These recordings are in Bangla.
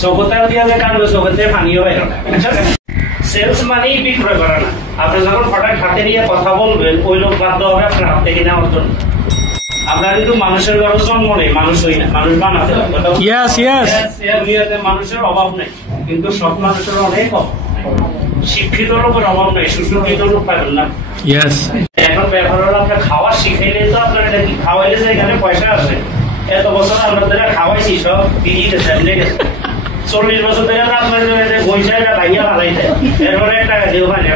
চোখতেও দিয়া যায় কারণ চোখতে পানিও বাইর না। সেলস মানেই বিক্রয় করা না। আপনি যখন হঠাৎ হাতে নিয়ে কথা বলবেন ওই লোক বাধ্য হবে আপনার হাত থেকে নেওয়ার জন্য। আমরা কিন্তু মানুষের ঘরে জন্ম নেই, মানুষ হই না, মানুষ বানাতে হবে। মানুষের অভাব নেই, কিন্তু সব মানুষের অনেক অভাব। শিক্ষিত লোকের অভাব নেই, সুশিক্ষিত লোক পাবেন না। এখন ব্যাপার হলো আপনার খাওয়া শিখাইলে তো আপনার এটা কি খাওয়াইলে যে এখানে পয়সা আসে। এত বছর আপনাদের খাওয়াইছি সব ফিরিয়ে গেছে, 40 বছর ধরে আপনার বৈশাখটা ভাইয়া ভালাইতে এরপরে টাকা দিও হয় না।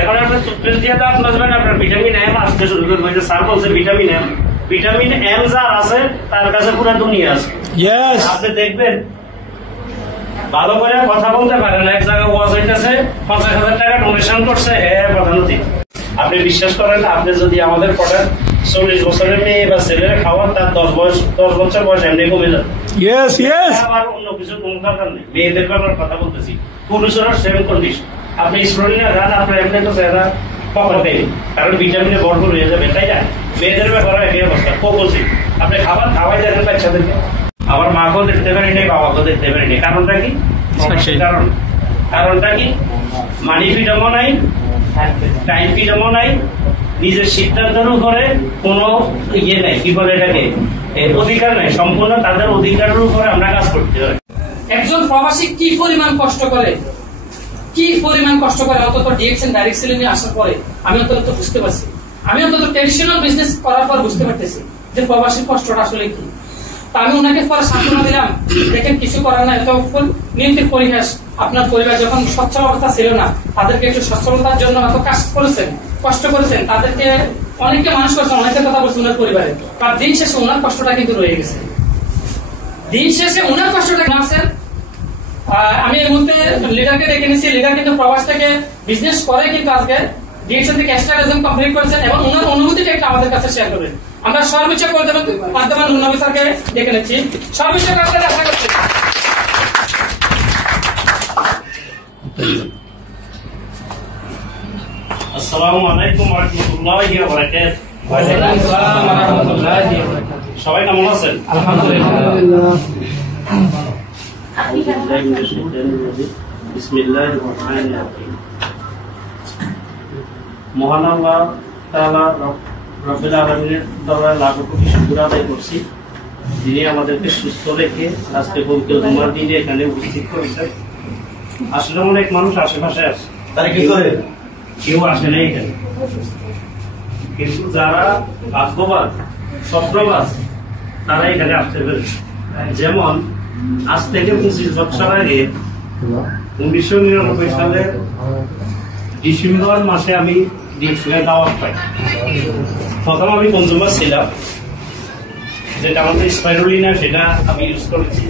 এখন আপনার টুথপেস্ট দিয়ে দাঁত মাজবেন, আপনার ভিটামিন এম আসতে শুরু করবে। স্যার বলছে ভিটামিন এম, ভিটামিন এম যার আছে তার কাছে পুরো দুনিয়া আছে। আপনি দেখবেন ভালো করে কথা বলতে পারেন, এক জায়গায় ওয়াজ হইতেছে 50,000 টাকা ডোনেশন করছে প্রধানমন্ত্রী। আপনি বিশ্বাস করেন না, আপনি যদি আমাদের পড়েন 40 বছরের মেয়ে বা ছেলের খাওয়ান, তার 10 বছর বয়স এমনি কমে যাবে। আবার অন্য কিছু কোন দরকার নেই। মেয়েদের ব্যাপারে কথা বলতেছি, পুরুষেরও সেম কন্ডিশন। আপনি স্প্রোলিনা খান, আপনার এমনি তো চেহারা পকর দেয়নি, কারণ ভিটামিনে ভরপুর হয়ে যাবে, তাই না? মেয়েদের ব্যাপারে একই অবস্থা। কোকোসি আপনি খাবার খাওয়াই দেখেন বাচ্চাদেরকে, আবার মাকেও দেখতে পারি নাই, বাবাকেও দেখতে পারি নাই। কারণটা কি? কারণটা কি? মানি ফ্রিডমও নাই, টাইম ফ্রিডমও নাই, নিজের সিদ্ধান্তের উপরে কোনো ইয়ে নাই, কি বলে এটাকে, অধিকার নাই। সম্পূর্ণ তাদের অধিকারের উপরে আমরা কাজ করতে হয়। একজন প্রবাসী কি পরিমাণ কষ্ট করে, অন্তত ডিএক্সএন ডাইরেক্ট সেলিং এ আসার পরে আমি অন্তত বুঝতে পারছি। আমি অন্তত ট্রেডিশনাল বিজনেস করার পর বুঝতে পারতেছি যে প্রবাসীর কষ্টটা আসলে কি। তা আমি ওনাকে পরে সান্ত্বনা দিলাম, দেখেন কিছু করার না, এতক্ষণ নিয়ন্ত্রিত পরিহাস। আপনার পরিবার যখন সচ্ছল অবস্থা ছিল না, তাদেরকে একটু সচ্ছলতার জন্য এত কাজ করেছেন, কষ্ট করেছেন, তাদেরকে অনেককে মানুষ করছেন, অনেকের কথা বলছেন ওনার পরিবারে। আর দিন শেষে ওনার কষ্টটা কিন্তু রয়ে গেছে। আছেন। আমি এই মুহূর্তে লিডারকে ডেকে নিচ্ছি। লিডার কিন্তু প্রবাস থেকে বিজনেস করে, কিন্তু আজকে ডিএক্সএন থেকে এক্সট্রা রেজাল্ট কমপ্লিট করেছেন এবং ওনার অনুভূতিটা একটু আমাদের কাছে শেয়ার করবেন। আমরা সর্বোচ্চ মাধ্যমে নবী স্যারকে ডেকে নিচ্ছি। সর্বোচ্চ কাছে দেখা করছি। আসসালামু আলাইকুম ওয়া রাহমাতুল্লাহি ওয়া বারাকাতুহু। ওয়া আলাইকুম আসসালাম ওয়া রাহমাতুল্লাহি ওয়া বারাকাতুহু। সবাই কেমন আছেন? আলহামদুলিল্লাহ। বিসমিল্লাহির রহমানির রহিম। মহান আল্লাহ তাআলা রব্বুল আলামিনের দরবারে লাখ কোটি শুকর আদায় করছি, যিনি আমাদেরকে সুস্থ রেখে আজকে পবিত্র জুমার দিনে এখানে উপস্থিত করেছেন। আসলে অনেক মানুষ আশেপাশে আছে, তারা কি করে? কেউ আসে নাই এখানে, কিন্তু যারা ভাগ্যবান, স্বপ্নবাজ, তারা এখানে আসতে পেরেছে। যেমন আজ থেকে 25 বছর আগে 1999 সালের ডিসেম্বর মাসে আমি দাওয়াত পাই। প্রথম আমি কনজিউমার ছিলাম, যেটা আমাদের স্পাইরুলিনা, সেটা আমি ইউজ করেছি।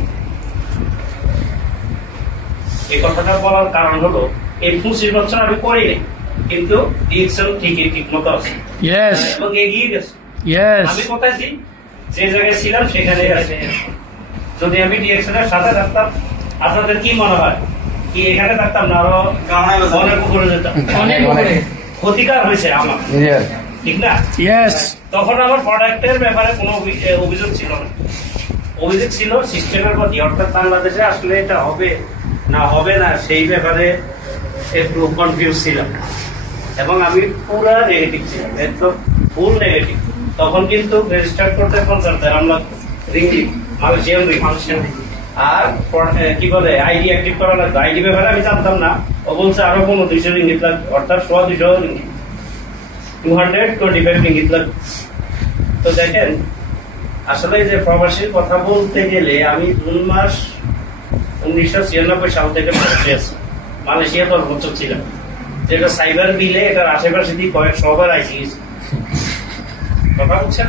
এই কথাটা বলার কারণ হলো এই 25 বছর আমি করিনি, কিন্তু ডিএক্সএন ঠিক মতো আছে এবং এগিয়ে গেছে। আমি কোথায় ছি, যে জায়গায় ছিলাম সেখানে আছে। যদি আমি ডিএক্সএন এর সাথে থাকতাম, আপনাদের কি মনে হয় কি এখানে থাকতাম না, আরো অনেক উপরে যেতাম? ক্ষতিকার হয়েছে আমার, ঠিক না? তখন আমার প্রোডাক্টের ব্যাপারে কোনো অভিযোগ ছিল না, অভিযোগ ছিল সিস্টেমের প্রতি। অর্থাৎ বাংলাদেশে আসলে এটা হবে না সেই ব্যাপারে একটু কনফিউজ ছিলাম এবং আমি পুরা নেগেটিভ ছিলাম, একদম ফুল নেগেটিভ। তখন কিন্তু রেজিস্টার করতে 50,000 লাগতো রিঙ্গিট, মালয়েশিয়ান রিঙ্গিট। আর কি বলে আইডি অ্যাক্টিভ করা লাগতো। আইডি ব্যাপারে আমি জানতাম না, ও বলছে আরো 200 রিঙ্গিট লাগবে, অর্থাৎ 200 রিঙ্গিট, 225 রিঙ্গিট লাগবে। তো দেখেন আসলে যে প্রবাসীর কথা বলতে গেলে আমি জুন মাস 1996 সাল থেকে প্রবাসী আছি। মালয়েশিয়া 10 বছর ছিলাম, যেটা সাইবার বিলে এটার আশেপাশে দিয়ে কয়েক সবার আইসি কথা বলছেন।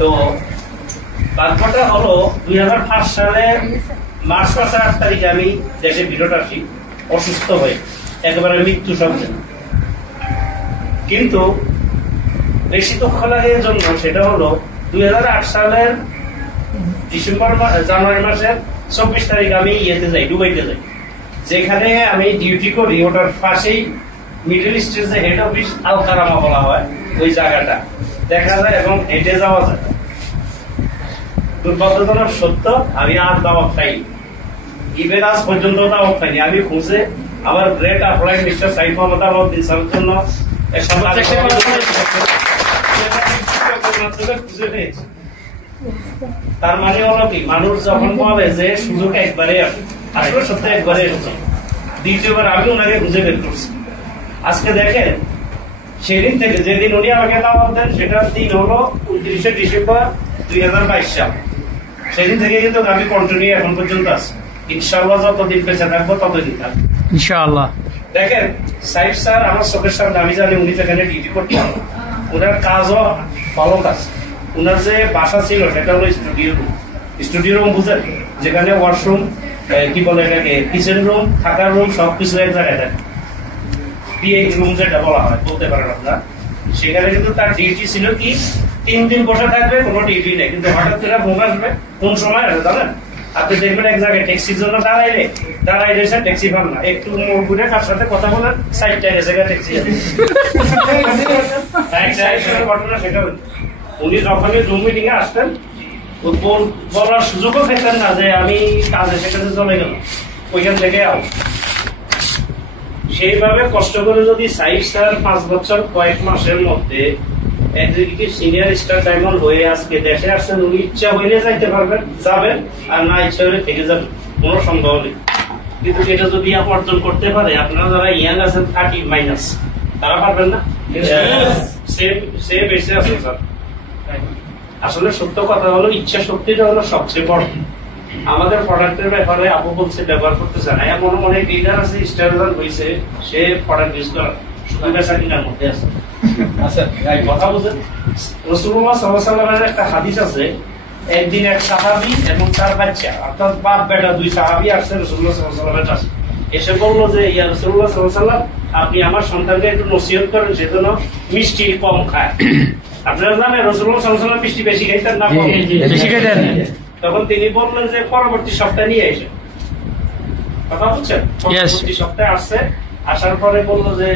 তো তারপরটা হলো 2005 সালে মার্চ মাসের 8 তারিখে আমি দেশে ফেরত আসি অসুস্থ হয়ে, একেবারে মৃত্যু সঙ্গে। কিন্তু বেশি দুঃখ লাগে এর জন্য, সেটা হলো 2008 সালের জানুয়ারি মাসের 24 তারিখ আমি ইয়েতে যাই, দুবাইতে যাই, যেখানে আমি ডিউটি করি। ওটার পাশেই মিডল ইস্টের যে হেড অফিস আল কারামা বলা হয়, ওই জায়গাটা দেখা যায় এবং হেঁটে যাওয়া যায়। দুর্ভাগ্যজনক সত্য, আমি আর দাওয়াত খাই, ইভেন আজ পর্যন্ত দাওয়াত খাইনি। আমি খুঁজে আমার great apply mister Saif Mohammad Alauddin স্যারের জন্য খুঁজে পেয়েছি। তার মানে হলো কি, মানুষ যখন বলে যে সুযোগ একবারে আসলে সত্যি একবারে এসেছে, দ্বিতীয়বার আমি ওনাকে খুঁজে বের করছি। আজকে দেখেন, সেদিন থেকে যেদিন উনি আমাকে দাওয়াত দেন সেটার দিন হলো 29শে ডিসেম্বর 2022 সাল। সেদিন থেকে কিন্তু আমি কন্টিনিউ এখন পর্যন্ত আছি। ইনশাআল্লাহ যতদিন বেঁচে থাকবো ততদিন থাকবো ইনশাআল্লাহ। দেখেন সাইফ স্যার আমার চোখের সামনে, আমি জানি উনি যেখানে ডিউটি করতেন, ওনার কাজও ভালো কাজ। ওনার যে বাসা ছিল সেটা হলো স্টুডিও রুম বুঝেন, যেখানে ওয়াশরুম, কি বলে এটাকে, কিচেন রুম, থাকার রুম, সবকিছু এক জায়গায় থাকে, রুম যেটা বলা হয়, বলতে পারেন আপনারা। সেখানে কিন্তু তার ডিউটি ছিল কি 3 দিন বসে থাকবে, কোনো ডিউটি নেই, কিন্তু হঠাৎ করে ঘুম আসবে। কোন সময় আসবে জানেন? আপনি দেখবেন এক জায়গায় ট্যাক্সির জন্য দাঁড়াইলে স্যার ট্যাক্সি পান না, একটু মোড় ঘুরে কার সাথে কথা বলেন, সাইডটায় এসে ট্যাক্সি ঘটনা সেটা। উনি যখনই জুম মিটিং এ আসতেন বলার সুযোগও পেতেন না যে আমি কাজে সেখানে চলে গেলাম, ওইখান থেকে সেইভাবে কষ্ট করে যদি সাইফ স্যার 5 বছর কয়েক মাসের মধ্যে এক্সিকিউটিভ সিনিয়র স্টার ডায়মন্ড হয়ে আজকে দেশে আসছেন, উনি ইচ্ছা হইলে যাইতে পারবেন, যাবেন, আর না ইচ্ছা হলে থেকে যাবেন, কোনো সম্ভব নেই। কিন্তু এটা যদি অর্জন করতে পারে, আপনারা যারা ইয়াং আছেন 30 তারা পারবেন না? সে বেঁচে আছে স্যার। আসলে সত্য কথা হলো, ইচ্ছা শক্তিটা হলো সবচেয়ে বড়। আমাদের প্রোডাক্টের ব্যাপারে আপু বলছে ব্যবহার করতে চায় না, এমন অনেক লিডার আছে স্টার হয়েছে, সে প্রোডাক্ট ইউজ করার শুধু বেচা কিনার মধ্যে আছে। কথা বলছেন, রাসূলুল্লাহ সাল্লাল্লাহু আলাইহি ওয়াসাল্লামের একটা হাদিস আছে, একদিন এক সাহাবী এবং তার বাচ্চা, অর্থাৎ বাপ বেটা 2 সাহাবী আসছে রাসূলুল্লাহ সাল্লাল্লাহু আলাইহি ওয়াসাল্লামের কাছে, এসে বললো যে ইয়া রাসূলুল্লাহ সাল্লাল্লাহু আলাইহি ওয়াসাল্লাম, আপনি আমার সন্তানকে একটু নসিহত করেন সেজন্য মিষ্টি কম খায়। আপনারা জানেন রাসূলুল্লাহ সাল্লাল্লাহু আলাইহি ওয়াসাল্লাম মিষ্টি বেশি খাইতেন না? বেশি খাইতেন। তখন তিনি বললেন যে পরবর্তী সপ্তাহে নিয়ে এসে, কথা বলছেন, পরবর্তী সপ্তাহে আসছে, আসার পরে বললো যে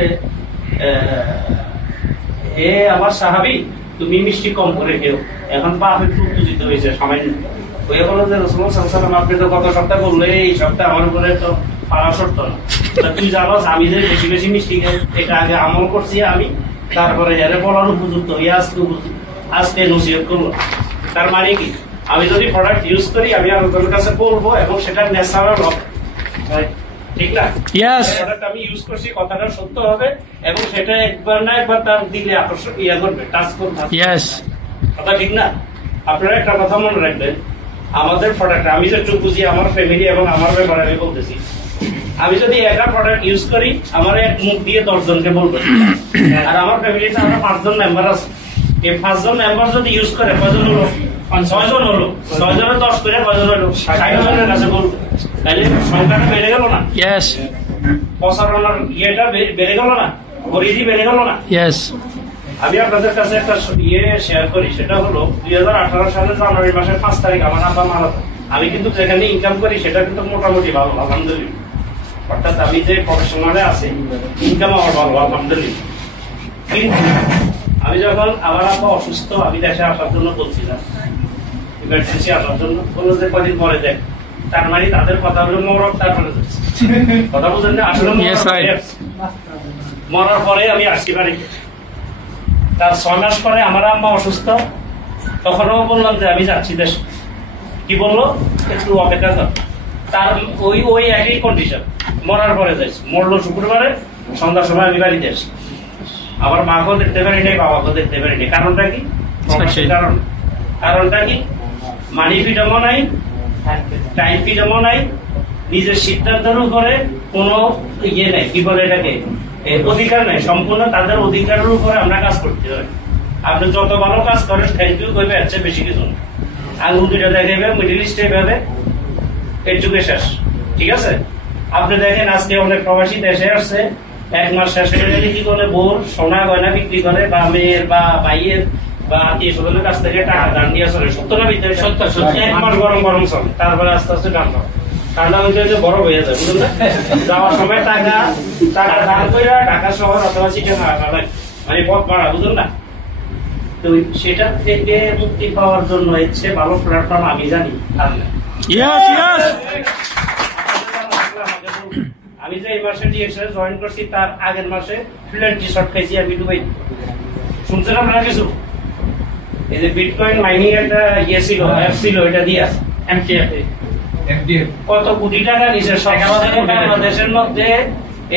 এ আমার সাহাবী, তুমি মিষ্টি কম করে খেও, এখন বাপ একটু উত্তেজিত হয়েছে সামান্য। ওই বললো যে রাসূলুল্লাহ সাল্লাল্লাহু আলাইহি ওয়াসাল্লাম, আপনি তো গত সপ্তাহে বললে এই সপ্তাহে আমার উপরে তো পারা সরত না, তুই জানো আমি যে বেশি বেশি মিষ্টি খাই, এটা আগে আমল করছি আমি, তারপরে এর বলার উপযুক্ত হয়ে আজকে নসিহত করলো। তার মানে কি, আমি যদি প্রোডাক্ট ইউজ করি, আমি আরেকজনের কাছে বলবো এবং সেটা ন্যাচারাল হবে, ঠিক না? প্রোডাক্ট আমি ইউজ করছি, কথাটা সত্য হবে এবং সেটা একবার না একবার তার দিলে আকর্ষণ করবে, টাচ করবে, কথা ঠিক না? আপনারা একটা কথা মনে রাখবেন, আমাদের প্রোডাক্ট, আমি যেটুকু বুঝি আমার ফ্যামিলি এবং আমার ব্যাপারে আমি বলতেছি, আমি যদি একটা প্রোডাক্ট ইউজ করি, আমার এক মুখ দিয়ে 10 জনকে বলবো, আর আমার ফ্যামিলিতে আমরা 5 জন মেম্বার আছে, এই 5 জন মেম্বার যদি ইউজ করে কয়জন হলো? 6 জন হলো, 6 জনের 10 করে কয়জন হলো? 60 জনের কাছে বলবো, তাহলে সংখ্যাটা বেড়ে গেল না? প্রচারণার ইয়েটা বেড়ে গেল না? পরিধি বেড়ে গেল না? আমি আপনাদের কাছে একটা শেয়ার করি, সেটা হলো 2018 সালের জানুয়ারি মাসের 5 তারিখ আমার আব্বা মারা যায়। আমি কিন্তু যেখানে ইনকাম করি সেটা কিন্তু মোটামুটি ভালো, আলহামদুলিল্লাহ, অর্থাৎ আমি যে প্রফেশনালে আছি ইনকাম আমার ভালো, আলহামদুলিল্লাহ। কিন্তু আমি যখন আমার আব্বা অসুস্থ, আমি দেশে আসার জন্য বলছিলাম, ইমার্জেন্সি আসার জন্য, বললো যে কদিন পরে দেখ, তার মানে তাদের কথা হলো মরক, তারপরে যাচ্ছে, কথা বুঝেন না? আসলে মরার পরে আমি আসছি বাড়িতে। তার 6 মাস পরে আমার আম্মা অসুস্থ, তখনও বললাম যে আমি যাচ্ছি দেশে। কি বললো? একটু অপেক্ষা কর। তার ওই একই কন্ডিশন, মরার পরে যাইছি, মরলো শুক্রবারে সন্ধ্যার সময় আমি বাড়িতে আসি। আমার মাকেও দেখতে পারি নাই, বাবাকেও দেখতে পারি নাই। কারণটা কি? কারণটা কি? মানি ফ্রিডমও নাই, টাইম ফ্রিডমও নাই, নিজের সিদ্ধান্তের উপরে কোনো ইয়ে নেই, কি বলে এটাকে, অধিকার নেই। সম্পূর্ণ তাদের অধিকারের উপরে আমরা কাজ করতে হয়। আপনি যত ভালো কাজ করেন থ্যাংক ইউ করবে, এর চেয়ে বেশি কিছু না। আঙুল দুটো দেখাইবে, মিডিল ইস্টে ভাবে এডুকেশন, ঠিক আছে? আপনি দেখেন আজকে অনেক প্রবাসী দেশে আসছে, 1 মাস শেষে গেলে কি করে বোর সোনা গয়না বিক্রি করে, বা মেয়ের বা ভাইয়ের বা আত্মীয় স্বজনের কাছ থেকে টাকা দান দিয়ে চলে। সত্য না মিথ্যা? সত্য। 1 মাস গরম গরম চলে, তারপরে আস্তে আস্তে ঠান্ডা ঠান্ডা হয়ে যায়, বড় হয়ে যায়, বুঝলেন না? যাওয়ার সময় টাকা দান করে ঢাকা শহর অথবা চিটাগাং মানে পথ ভাড়া, বুঝলেন না? তো তো সেটা থেকে মুক্তি পাওয়ার জন্য হচ্ছে ভালো প্ল্যাটফর্ম আমি জানি আর না। আমি যে এই মাসে ডিএক্সএল জয়েন করছি তার আগের মাসে ফ্লুয়েন্ট টি-শার্ট খাইছি আমি দুবাই। শুনছেন আপনারা কিছু? এই যে বিটকয়েন মাইনিং একটা ইয়ে ছিল, অ্যাপ ছিল, এটা দিয়ে আছে এমটিএফ কত কোটি টাকা নিচে বাংলাদেশের মধ্যে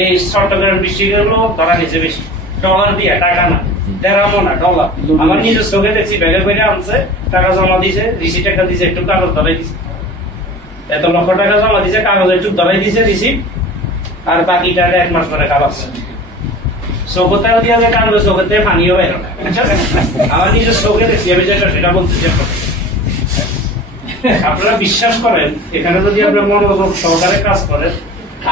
এই চট্টগ্রাম ডিস্ট্রিক্টের লোক ধরা নিচে বেশি ডলার দিয়ে, টাকা না, দেড়ামো না ডলার। আমার নিজের চোখে দেখছি, ব্যাগে করে আনছে, টাকা জমা দিছে, রিসিট একটা দিছে, একটু কাগজ ধরাই দিছে, এত লক্ষ টাকা জমা দিছে, কাগজ একটু ধরাই দিছে রিসিট, আর বাকি টাকা 1 মাস পরে খাওয়াচ্ছে। চোখতেও দিয়া যায় কাগজ, চোখতে পানিও বাইর না। আমার নিজের চোখে দেখছি, আমি যেটা সেটা বলতে চেষ্টা করি। আপনারা বিশ্বাস করেন, এখানে যদি আপনি মনোযোগ সহকারে কাজ করেন,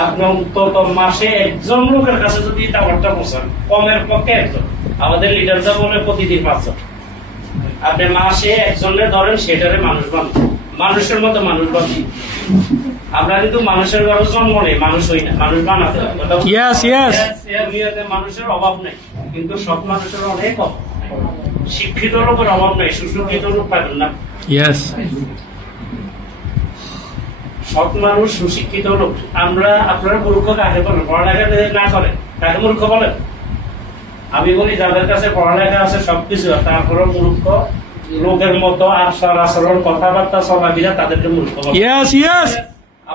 আপনি অন্তত মাসে একজন লোকের কাছে যদি টাওয়ারটা পৌঁছান, কমের পক্ষে একজন, আমাদের লিডারটা বলে প্রতিদিন 5 জন, আপনি মাসে একজনের ধরেন, সেটারে মানুষ বান্ধব, মানুষের মতো মানুষ বান্ধব। আমরা কিন্তু মানুষের ঘরে জন্ম নেই, মানুষ হই না, মানুষ বানাতে হবে। মানুষের অভাব নেই, কিন্তু সব মানুষের অনেক অভাব। শিক্ষিত লোকের অভাব নেই, সুশিক্ষিত লোক পাবেন না। সৎ মানুষ, সুশিক্ষিত লোক। আমরা আপনারা মূর্খ কাকে বলেন? পড়ালেখা না করেন তাকে মূর্খ বলেন? আমি বলি যাদের কাছে পড়ালেখা আছে সবকিছু, তারপরে মূর্খ লোকের মতো আচার আচরণ, কথাবার্তা, চলাফেরা, তাদেরকে মূর্খ বলেন।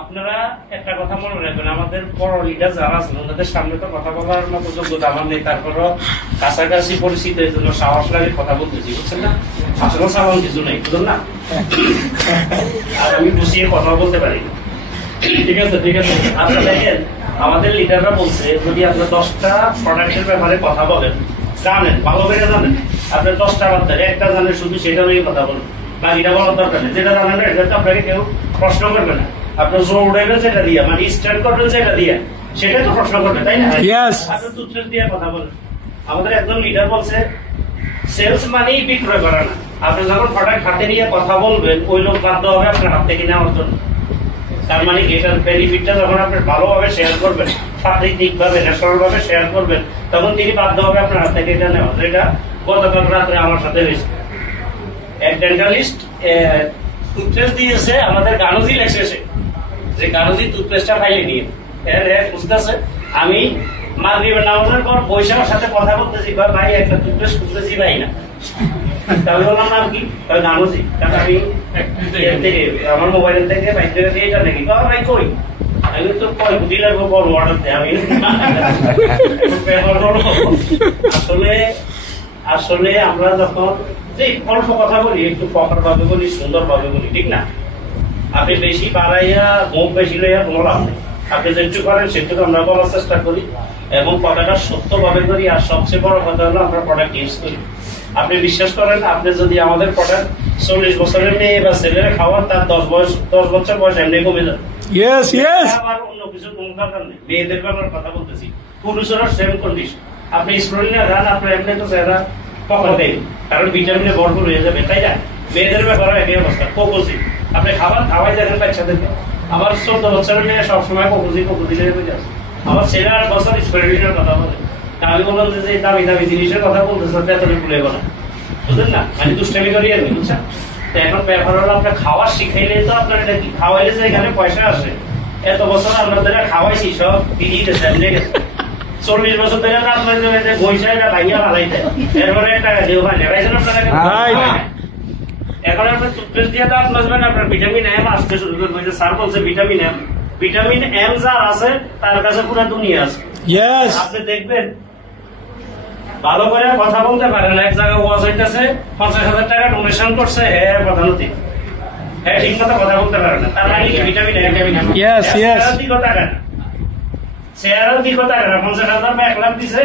আপনারা একটা কথা মনে রাখবেন, আমাদের বড় লিডার যারা আছেন ওনাদের সামনে তো কথা বলার মতো যোগ্যতা আমার নেই, তারপরও কাছাকাছি পরিচিত, এই জন্য সাহস লাগে কথা বলতেছি, বুঝছেন না? আসলে সাধারণ কিছু নেই, বুঝলেন না? আর আমি বুঝিয়ে কথা বলতে পারি। ঠিক আছে, ঠিক আছে। আপনারা দেখেন, আমাদের লিডাররা বলছে যদি আপনার 10টা প্রোডাক্টের ব্যাপারে কথা বলেন, জানেন, ভালো করে জানেন, আপনার 10টা বাদ দেন, একটা জানেন শুধু, সেটা নিয়ে কথা বলেন, বাকিটা বলার দরকার নেই। যেটা জানেন না এটা তো আপনাকে কেউ প্রশ্ন করবে না। আপনার জোর উঠাইবেন যেটা দিয়ে, মানে স্টার্ট করবেন যেটা দিয়ে, সেটাই তো প্রশ্ন করবে, তাই না? আপনার টুথপেস্ট দিয়ে কথা বলেন। আমাদের একজন লিডার বলছে সেলস মানেই বিক্রয় করা না। আপনি যখন প্রোডাক্ট হাতে নিয়ে কথা বলবেন, ওই লোক বাধ্য হবে আপনার হাত থেকে নেওয়ার জন্য। তার মানে এটার বেনিফিটটা যখন আপনি ভালোভাবে শেয়ার করবেন, প্রাকৃতিক ভাবে, ন্যাচারাল ভাবে শেয়ার করবেন, তখন তিনি বাধ্য হবে আপনার হাত থেকে এটা নেওয়া। যেটা গতকাল রাত্রে আমার সাথে হয়েছে। এক ডেন্টালিস্ট টুথপেস্ট দিয়েছে, আমাদের গানুজি লেগেছে, যে গানুজি টুথপেস্টটা ফাইলে নিয়ে বুঝতেছে। আমি মাগরিবের নামাজের পর বৈশাখের সাথে কথা বলতেছি, ভাই একটা টুথপেস্ট খুঁজতেছি, ভাই না। তাহলে বললাম নাম কি? গানুজি। কারণ আমি আমার মোবাইল থেকে বাইক দিয়ে এটা নাকি ভাই কই, আমি তো কয় বুঝি লাগবো, বড় অর্ডার দেয়। আমি আসলে আসলে আমরা যখন যে অল্প কথা বলি, একটু প্রপার ভাবে বলি, সুন্দর ভাবে বলি, ঠিক না? আপনি বেশি বাড়াইয়া, মুখ বেশি লইয়া কোনো লাভ নেই। আপনি যেটু করেন সেটুকু আমরা বলার চেষ্টা করি এবং কথাটা সত্য ভাবে করি। আর সবচেয়ে বড় কথা হলো আমরা প্রোডাক্ট ইউজ করি। আপনি বিশ্বাস করেন, আপনি যদি আমাদের প্রোডাক্ট 40 বছরের মেয়ে বা ছেলেরা খাওয়ান, তার 10 বছর বয়স এমনি কমে যাবে। আবার অন্য কিছু কোনো দরকার নেই। মেয়েদের ব্যাপারে কথা বলতেছি, পুরুষেরও সেম কন্ডিশন। আপনি স্প্রোলিনা খান, আপনার এমনি তো চেহারা পকড় দেয়, কারণ ভিটামিনে ভরপুর হয়ে যাবে, তাই না? মেয়েদের ব্যাপারে একই অবস্থা। কোকোজি আপনি খাওয়াই দেখেন বাচ্চাদেরকে। আমার 14 বছরের মেয়ে সবসময় কোকোজি লেগে যাচ্ছে। আমার ছেলে 8 বছর স্প্রোলিনার কথা বলে। আমি বললাম যে দামি দামি জিনিসের কথা বলতেছে, বেতনে ভুলে গেল না, বুঝলেন না? মানে দুষ্টামি করি আর কি, বুঝছেন? তো এখন ব্যাপার হলো আপনার খাওয়া শিখাইলে তো আপনার এটা কি খাওয়াইলে যে এখানে পয়সা আসে। এত বছর আপনাদের খাওয়াইছি, সব দিয়ে গেছে, এমনি গেছে। 40 বছর ধরে আপনার বৈশাখটা ভাইয়া ভালাইতে, এরপরে টাকা দিয়ে ভাই নেবাইছেন আপনারা। এখন আপনার টুথপেস্ট দিয়ে দাঁত মাজবেন, আপনার ভিটামিন এম আসতে শুরু করবে। স্যার বলছে ভিটামিন এম যার আছে তার কাছে পুরো দুনিয়া আছে। আপনি দেখবেন ভালো করে কথা বলতে পারেন, এক জায়গায় ওয়াজ হইতেছে, 50,000 টাকা ডোনেশন করছে, হ্যাঁ প্রধানমন্ত্রী, হ্যাঁ ঠিক মতো কথা বলতে পারে না। তার মানে ভিটামিন এম, শেয়ারের দিকে টাকা না, 50,000 বা 1 লাখ দিছে,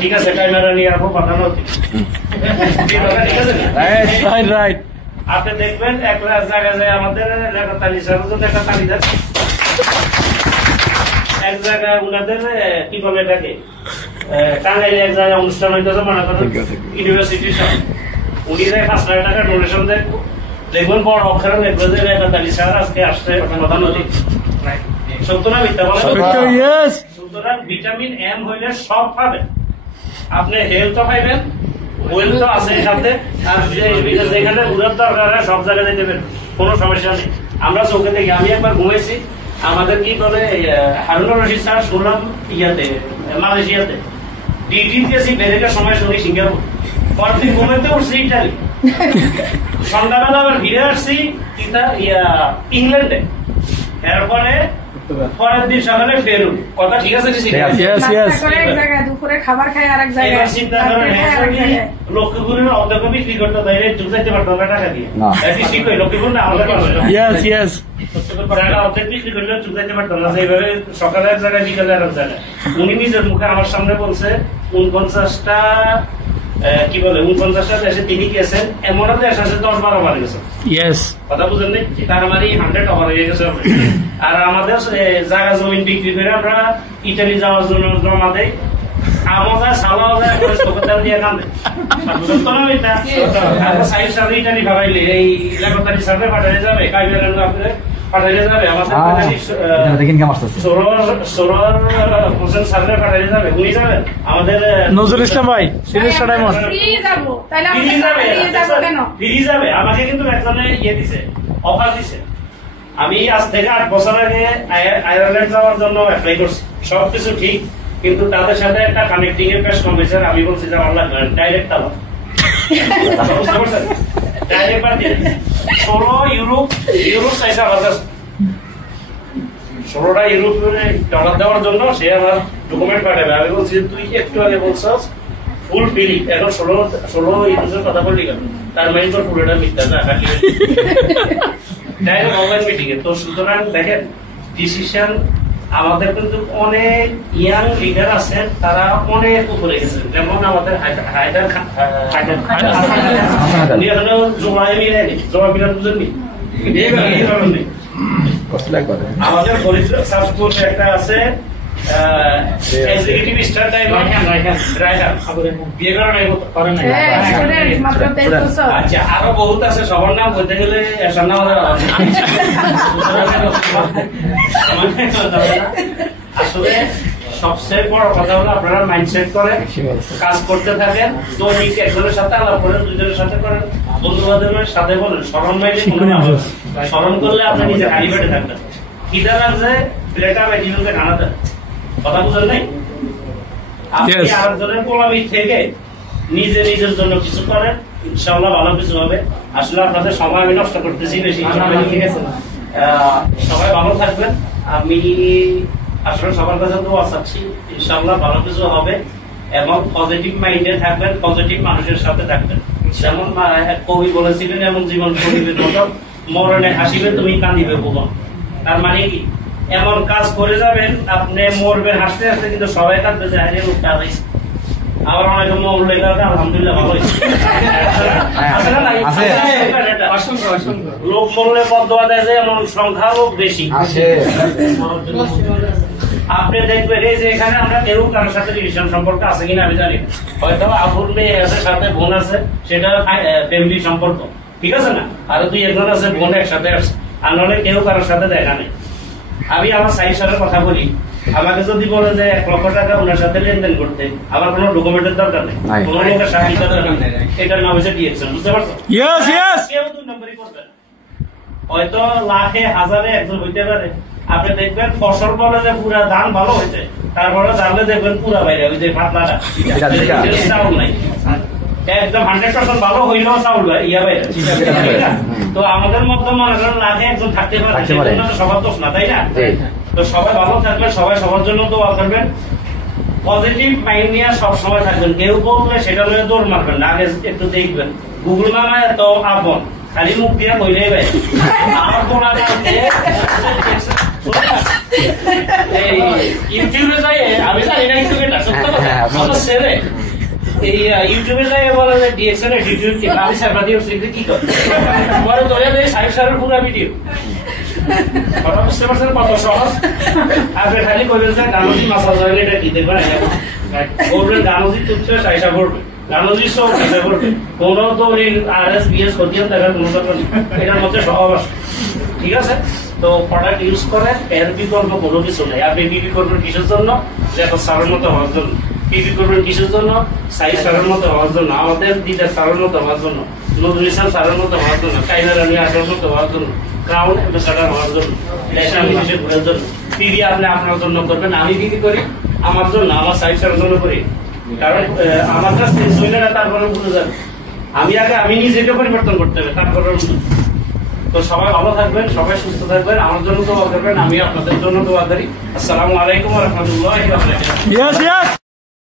ঠিক আছে ক্যামেরা নিয়ে আসবো প্রধানমন্ত্রী, ঠিক আছে না? আপনি দেখবেন 1 লাখ জায়গায় যায় আমাদের একটা তালিকা, এক জায়গায় উনাদের কি বলে এটাকে, টাঙ্গাইলে এক জায়গায় অনুষ্ঠান হইতেছে, মনে করেন ইউনিভার্সিটির সাথে, উনি যায় 5 লাখ টাকা ডোনেশন দেয়, দেখবেন বড় অক্ষরে দেখবেন যে নেতালি স্যার আজকে আসছে প্রধানমন্ত্রী। সত্য না মিথ্যা বলেন? সুতরাং ভিটামিন এম হইলে সব পাবেন, আপনি হেলথও পাইবেন, ওয়েল তো আছে সাথে, আর যেখানে ঘুরার দরকার সব জায়গায় যেতে পারবে, কোনো সমস্যা নেই। আমরা চোখে দেখি, আমি একবার ঘুমাইছি, আমাদের কি বলে হারুনুর রশিদ স্যার শুনলাম ইয়াতে মালয়েশিয়াতে ডিউটি দিয়েছি, বেরেকের সময় শুনি সিঙ্গাপুর, পরদিন ঘুমাইতে উঠছি ইটালি, সন্ধ্যাবেলা আবার ফিরে আসছি ইংল্যান্ডে, এরপরে পরের দিন সকালে ফেরু। কথা ঠিক আছে? খাবার খাই আরেক জায়গায়, লক্ষ্মীপুরের অর্ধেক বিক্রি করতে যাইতে পারতাম না টাকা দিয়ে, লক্ষ্মীপুর না আমাদের অর্ধেক বিক্রি করলে চুকাইতে পারতাম না, এইভাবে সকালে এক জায়গায় বিকালে আর এক জায়গায়। উনি নিজের মুখে আমার সামনে বলছে 49টা কি বলে 49টা দেশে তিনি গেছেন, এমন দেশ আছে 10-12 বার গেছে। কথা বুঝেন নাই? তার মানে 100 ওভার হয়ে গেছে। আর আমাদের জায়গা জমি বিক্রি করে আমরা ইটালি যাওয়ার জন্য জমা দেয়, আমজা সালাও যায় করে চোখে দিয়ে কান্দে। সত্য না এটা? সাইড সাথে ইটালি ভাবাইলে এই লেখাতারি সাথে পাঠালে যাবে, কাইবেলেন আপনি পাঠাইলে যাবে, আমাদের হোসেন সাহেব পাঠাইলে যাবে, উনি যাবেন আমাদের নজরুল ইসলাম ভাই ফিরি যাবে। আমাকে কিন্তু একজনে ইয়ে দিছে, অফার দিছে। আমি আজ থেকে 8 বছর আগে আয়ারল্যান্ড যাওয়ার জন্য অ্যাপ্লাই করছি, সবকিছু ঠিক, কিন্তু তাদের সাথে একটা কানেক্টিং এর পেশ কম হয়েছে। আমি বলছি যে আমার লাগবে ডাইরেক্ট তালা, বুঝতে পারছেন? ডাইরেক্ট বাদ দিয়ে 16 ইউরোপ চাইছে আমার কাছে, 16টা ইউরোপ ডলার দেওয়ার জন্য সে আমার ডকুমেন্ট পাঠাবে। আমি বলছি তুই একটু আগে বলছস ফুল ফ্রি, এখন 16 ইউরোপের কথা বললি কেন? তার মানে তোর পুরোটা মিথ্যা না, ডাইরেক্ট অনলাইন মিটিং এ। তো সুতরাং দেখেন ডিসিশন আমাদের কিন্তু অনেক ইয়াং লিডার আছেন, তারা অনেক উপরে গেছেন। যেমন আমাদের হায়দার জমা মিলান বুঝেননি, আমাদের ফরিদপুর একটা আছে এক্সিকিউটিভ স্টার ড্রাইভার বিয়ে করেন নাই। আচ্ছা, আরো বহুত আছে, সবার নাম বলতে গেলে আসলে সবচেয়ে বড় কথা হলো আপনারা মাইন্ডসেট করে কাজ করতে থাকেন। দৈনিক একজনের সাথে আলাপ করেন, দুজনের সাথে করেন, বন্ধু বান্ধবের সাথে বলেন, স্মরণ মাইলে স্মরণ করলে আপনি নিজে হারি বেটে থাকবেন। খিদা লাগছে প্লেটা বেটিতে খানাতে, কথা বুঝেন নাই? আপনি আরেকজনের গোলামি থেকে নিজে নিজের জন্য কিছু করেন, ইনশাআল্লাহ ভালো কিছু হবে। আসলে আপনাদের সময় আমি নষ্ট করতেছি বেশি, সবাই ভালো থাকবেন। আমি আসলে সবার কাছে দোয়া চাচ্ছি, ইনশাআল্লাহ ভালো কিছু হবে এবং পজিটিভ মাইন্ডে থাকবেন, পজিটিভ মানুষের সাথে থাকবেন। যেমন কবি বলেছিলেন, এমন জীবন করিবে মতন, মরণে হাসিবে তুমি কাঁদিবে ভুবন। তার মানে কি, এমন কাজ করে যাবেন আপনি মরবেন হাসতে হাসতে, কিন্তু সবাই কাঁদবে যে হারিয়ে লোকটা হয়েছে। আমার অনেক মরলে আলহামদুলিল্লাহ ভালো হয়েছে। লোক মরলে বদোয়া দেয় যে এমন সংখ্যা লোক বেশি। আপনি দেখবেন এই যে এখানে আমরা কেউ কারোর সাথে রিলেশন সম্পর্ক আছে কিনা আমি জানি, হয়তো আপুর মেয়ে আছে, সাথে বোন আছে, সেটা ফ্যামিলি সম্পর্ক, ঠিক আছে না? আর 2-1 আছে বোন একসাথে আসছে, আর নাহলে কেউ কারোর সাথে দেখা নেই। আমি আমার সাইড সাথে কথা বলি, আমাকে যদি বলে যে 1 লক্ষ টাকা ওনার সাথে লেনদেন করতে, আমার কোনো ডকুমেন্টের দরকার নেই, কোনো লোকের সাক্ষী দরকার নেই, এটার নাম হচ্ছে ডিএকশন। বুঝতে পারছো? কেউ 2 নম্বরই করবে না, হয়তো লাখে হাজারে একজন হইতে পারে। আপনি দেখবেন ফসল বলে যে পুরা ধান ভালো হয়েছে, তারপরে জানলে দেখবেন পুরা বাইরে ওই যে পাতলাটা চাউল নাই, একদম 100% ভালো হইলেও চাউল ইয়া বাইরে। তো আমাদের মধ্যে মনে করেন লাখে একজন থাকতে পারে, সবার দোষ না, তাই না? তো সবাই ভালো থাকবেন, সবাই সবার জন্য দোয়া করবেন, পজিটিভ মাইন্ড নিয়ে সব সময় থাকবেন। কেউ বললে সেটা নিয়ে দৌড় মারবেন না, আগে একটু দেখবেন। গুগল মামা এত আপন, খালি মুখ দিয়ে বইলেই ভাই আমার বলা ইউটিউবে যাই, আমি জানি না ইউটিউবে ছেলে এই ইউটিউবে যাই বলে যে ডিএকশন এটিটিউড কি আমি সার্ভা দিয়ে কি করে পরে ধরে দেয় সাইড সারের পুরো ভিডিও। কথা বুঝতে পারছেন কত সহজ? আপনি খালি কইবেন যে গানজি মাসাজ হইলে এটা কি দেখবেন, বলবেন গানজি তুচ্ছ সাইসা করবে, গানজি সব সাইসা করবে, কোনো তো আরএস বিএস করতেন দেখার কোনো দরকার নেই, এটার মধ্যে সহজ আছে, ঠিক আছে? তো প্রোডাক্ট ইউজ করেন, এর বিকল্প কোনো কিছু নেই। আপনি বিক্রি করবেন কিসের জন্য? যে সারের মতো হওয়ার জন্য। পিপি করবেন কিসের জন্য? সাইজ স্যারের মতো হওয়ার জন্য, আমাদের দিদার স্যারের মতো হওয়ার জন্য, নজরুল ইসলাম স্যারের মতো হওয়ার জন্য, কাইনার আলী আসার মতো হওয়ার জন্য, ক্রাউন অ্যাম্বাসাডার হওয়ার জন্য, ইসলামী দেশে ঘোরার জন্য। পিবি আপনি আপনার জন্য করবেন, আমি পিবি করি আমার জন্য, আমার সাইজ স্যারের জন্য করি। কারণ আমার কাছ থেকে শৈলীরা তারপরে বুঝে যাবে, আমি নিজেকে পরিবর্তন করতে হবে তারপরে। তো সবাই ভালো থাকবেন, সবাই সুস্থ থাকবেন, আমার জন্য দোয়া করবেন, আমি আপনাদের জন্য দোয়া করি। আসসালামু আলাইকুম ওয়া রাহমাতুল্লাহি ওয়া বারাকাতুহু।